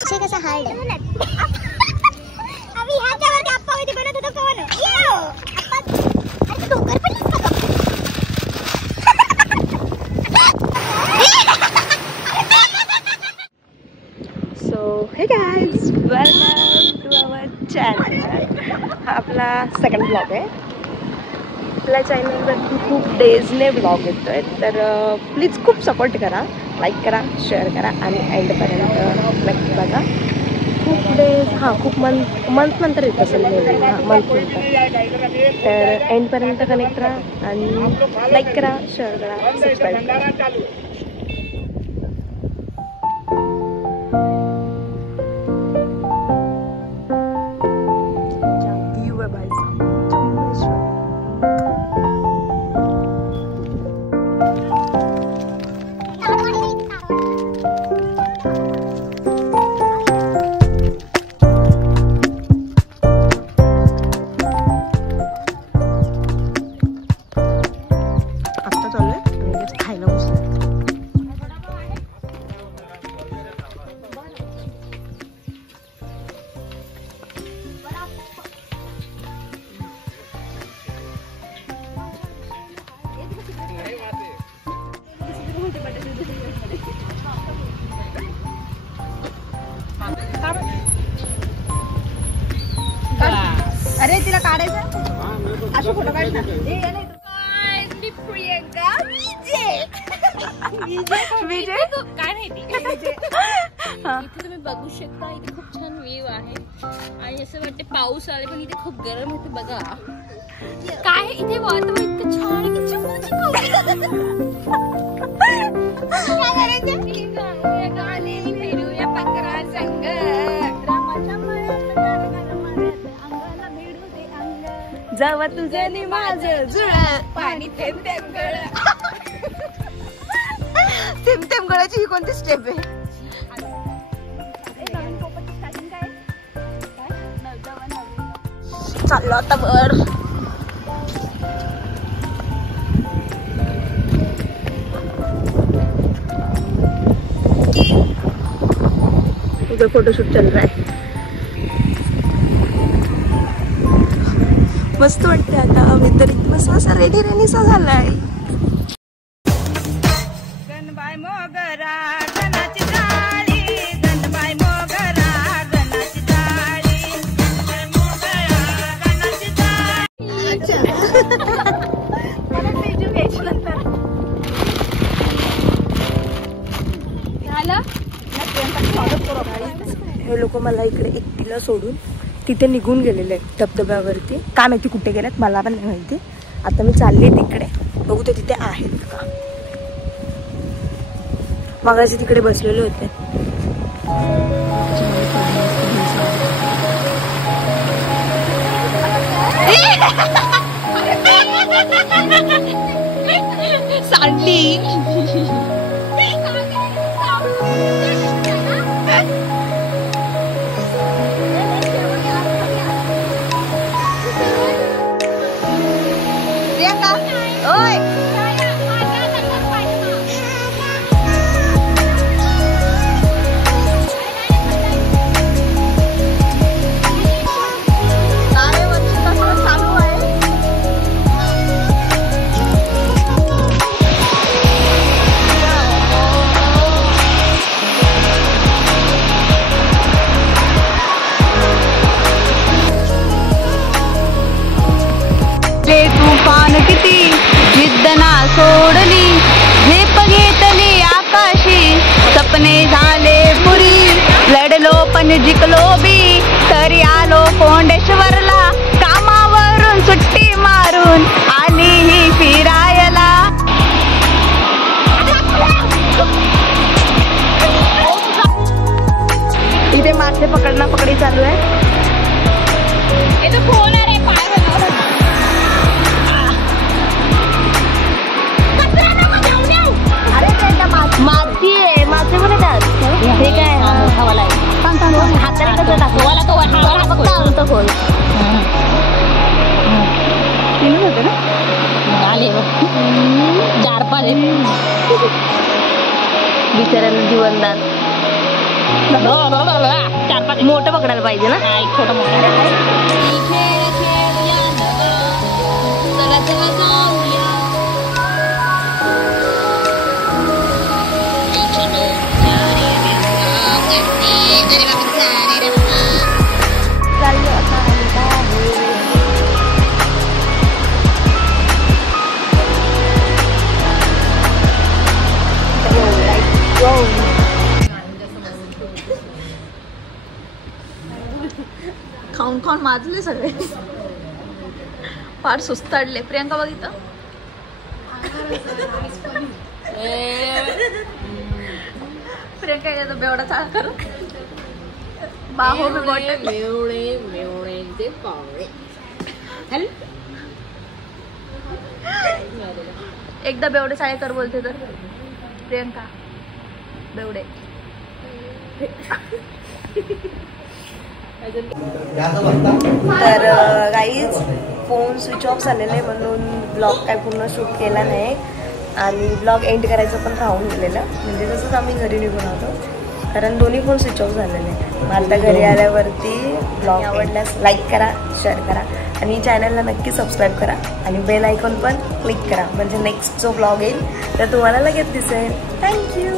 कसा हार्ड आहे आम्ही ह्याच्यावरती आप्पा वरती बनत होतो कोण यो अरे डोंगर पण नसतं का so hey guys welcome to our channel. हा आपला सेकंड ब्लॉग आहे. आपल्या चॅनलवरती खूप डेजने ब्लॉग येतोय, तर प्लीज खूप सपोर्ट करा, लाईक करा, शेअर करा आणि एंडपर्यंत नक्की बघा. खूप डेज खूप मंथ नंतर येत असेल मंथ नंतर, तर एंडपर्यंत कनेक्ट राहा आणि लाईक करा, शेअर करा, सबस्क्राईब करा. अरे तिला काढायचं असं फोटो काढ ना. मी प्रियंका विजय काय माहिती इथे तुम्ही बघू शकता. इथे खूप छान व्ह्यू आहे आणि असं वाटते पाऊस आले पण इथे खूप गरम होते. बघा काय इथे वातावरण इतकं छान आहे की चिमूची फिरूया पंकरा संग जावा तुझं आणि माझं जुळ पाणी थेंब थेंब गळ. थेंब थेंब गळाची ही कोणती स्टेप आहे? चाललो आता वर. उधर फोटोशूट चल रहा है. मस्त वाटते. आता मी तर मस्त असा रेडी रेनीसा झालाय. गणबाई मोगरा गणाची जाळी, गणबाई मोगरा गणाची जाळी, मोगरा गणाची जाळी. अच्छा झालं. हे लोक मला इकडे एकटीला सोडून तिथे निघून गेलेले आहेत धबधब्यावरती. काय माहिती कुठे गेलेत, मला पण नाही माहिती. आता मी चालले तिकडे, बघू ते तिथे आहेत का. मगाशी तिकडे बसलेले होते. सांडली. तुफान किती जिद्द ना सोडली, झेप घेतली आकाशी, सपने झाले पुरी, लढलो पण जिंकलो बी, तरी आलो कोंडेश्वरला, कामावरून सुट्टी मारून आली ही फिरायला. इथे मासे पकडणं पकडी चालू आहे. माती आहे, मासे पण येतात. हे काय हाताने कसं दाखवायला तो फक्त आणतो खोल. होते ना आले 4-5 बिचाऱ्यांना जीवनदान. मोठं पकडायला पाहिजे ना. एक छोटं मोठं चला चला जाऊया. चाललो आता आम्ही बाहेर. खाऊन खाऊन माजले सगळे, फार सुस्ताडले. प्रियंका बघितलं प्रियंका येतो बेवडा चाळ कर बाहो मी बॉटल एकदा बेवडे चाळे कर बोलते तर प्रियंका बेवडे. तर गाईज फोन स्विच ऑफ झालेला आहे म्हणून ब्लॉग काय पूर्ण शूट केला नाही आणि ब्लॉग एंड करायचं पण राहून गेलेलं. म्हणजे तसंच आम्ही घरी निघून आलो कारण दोन्ही फोन स्विच ऑफ झालेले. मग आता घरी आल्यावरती ब्लॉग आवडल्यास लाईक करा, शेअर करा आणि चॅनलला नक्की सबस्क्राईब करा आणि बेल आयकॉन पण क्लिक करा म्हणजे नेक्स्ट जो ब्लॉग येईल तर तुम्हाला लगेच दिसेल. थँक्यू.